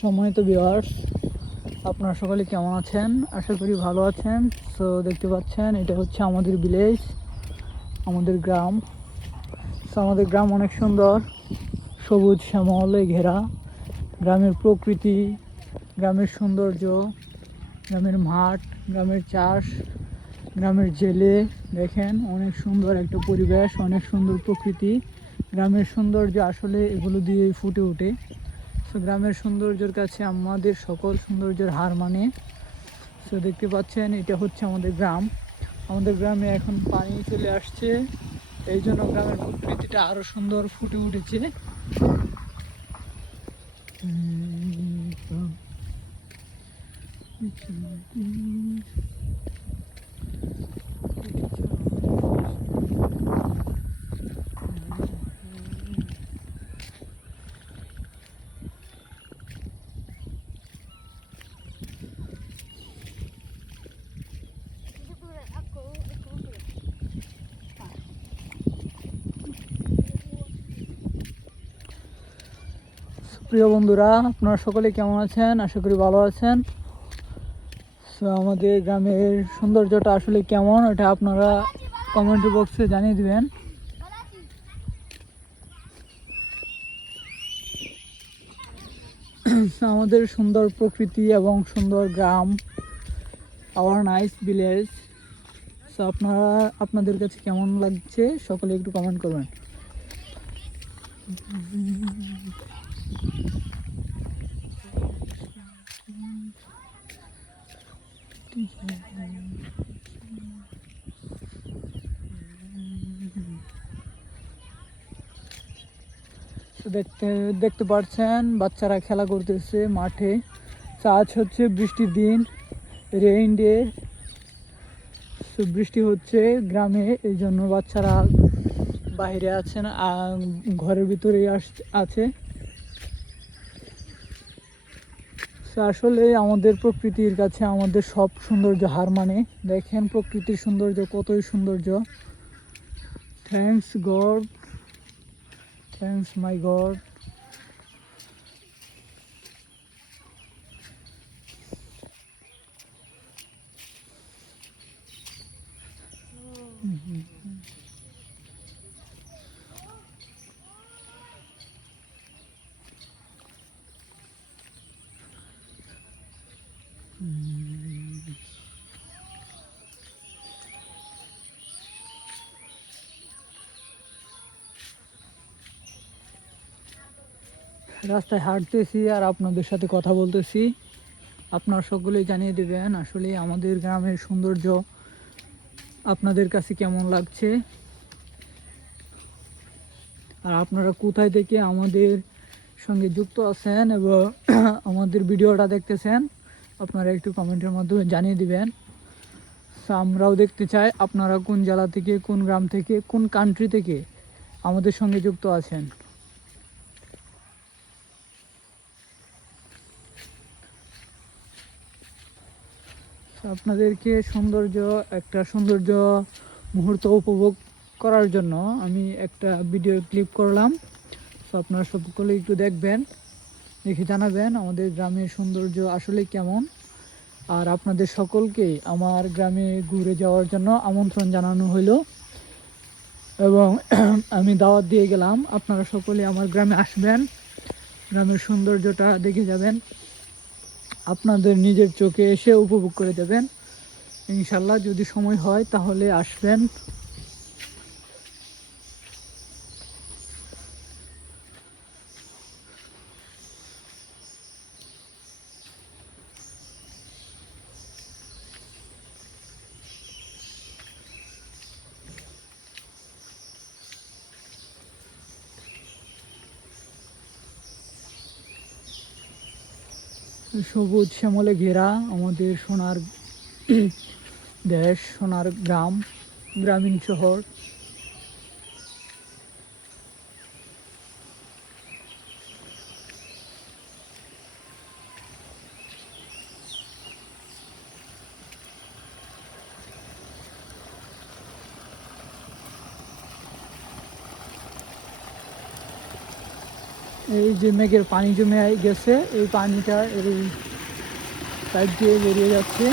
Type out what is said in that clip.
সম্মানিত ভিউয়ার্স, আপনারা সকলে কেমন আছেন? আশা করি ভালো আছেন। সো দেখতে পাচ্ছেন এটা হচ্ছে আমাদের ভিলেজ, আমাদের গ্রাম। সো আমাদের গ্রাম অনেক সুন্দর, সবুজ শ্যামলে ঘেরা। গ্রামের প্রকৃতি, গ্রামের সৌন্দর্য, গ্রামের মাঠ, গ্রামের চাষ, গ্রামের জেলে দেখেন অনেক সুন্দর একটা পরিবেশ, অনেক সুন্দর প্রকৃতি। গ্রামের সৌন্দর্য আসলে এগুলো দিয়েই ফুটে ওঠে। সো গ্রামের সৌন্দর্যের কাছে আমাদের সকল সৌন্দর্যের হার মানে। সো দেখতে পাচ্ছেন এটা হচ্ছে আমাদের গ্রাম। আমাদের গ্রামে এখন পানি চলে আসছে, এই জন্য গ্রামের প্রকৃতিটা আরও সুন্দর ফুটে উঠেছে। প্রিয় বন্ধুরা, আপনারা সকলে কেমন আছেন? আশা করি ভালো আছেন। সো আমাদের গ্রামের সৌন্দর্যটা আসলে কেমন, এটা আপনারা কমেন্ট বক্সে জানিয়ে দিবেন। আমাদের সুন্দর প্রকৃতি এবং সুন্দর গ্রাম, আওয়ার নাইস ভিলেজ। সো আপনাদের কাছে কেমন লাগছে সকলে একটু কমেন্ট করবেন। দেখতে পাচ্ছেন বাচ্চারা খেলা করতেছে মাঠে। আজ হচ্ছে বৃষ্টির দিন, রেইন ডে। বৃষ্টি হচ্ছে গ্রামে, এই জন্য বাচ্চারা বাইরে আছেন, ঘরের ভিতরেই আছে। আসলে আমাদের প্রকৃতির কাছে আমাদের সব সৌন্দর্য হার মানে। দেখেন প্রকৃতির সৌন্দর্য কতই সৌন্দর্য। থ্যাংকস গড, থ্যাংকস মাই গড। রাস্তায় হাঁটতেছি আর আপনাদের সাথে কথা বলতেছি। আপনারা সকলেই জানিয়ে দেবেন আসলে আমাদের গ্রামের সৌন্দর্য আপনাদের কাছে কেমন লাগছে, আর আপনারা কোথায় থেকে আমাদের সঙ্গে যুক্ত আছেন এবং আমাদের ভিডিওটা দেখতেছেন আপনারা একটু কমেন্টের মাধ্যমে জানিয়ে দিবেন। আমরাও দেখতে চাই আপনারা কোন জেলা থেকে, কোন গ্রাম থেকে, কোন কান্ট্রি থেকে আমাদের সঙ্গে যুক্ত আছেন। আপনাদেরকে একটা সৌন্দর্য মুহূর্ত উপভোগ করার জন্য আমি একটা ভিডিও ক্লিপ করলাম। তো আপনারা সকলে একটু দেখবেন, দেখে জানাবেন আমাদের গ্রামের সৌন্দর্য আসলে কেমন। আর আপনাদের সকলকে আমার গ্রামে ঘুরে যাওয়ার জন্য আমন্ত্রণ জানানো হলো এবং আমি দাওয়াত দিয়ে গেলাম। আপনারা সকলে আমার গ্রামে আসবেন, গ্রামের সৌন্দর্যটা দেখে যাবেন, আপনাদের নিজের চোখে এসে উপভোগ করে যাবেন ইনশাল্লাহ। যদি সময় হয় তাহলে আসবেন। সবুজ শ্যামলে ঘেরা আমাদের সোনার দেশ, সোনার গ্রাম, গ্রামীণ শহর। এই যে মেঘের পানি জমে গেছে, এই পানিটা এই সাইড দিয়ে বেরিয়ে যাচ্ছে।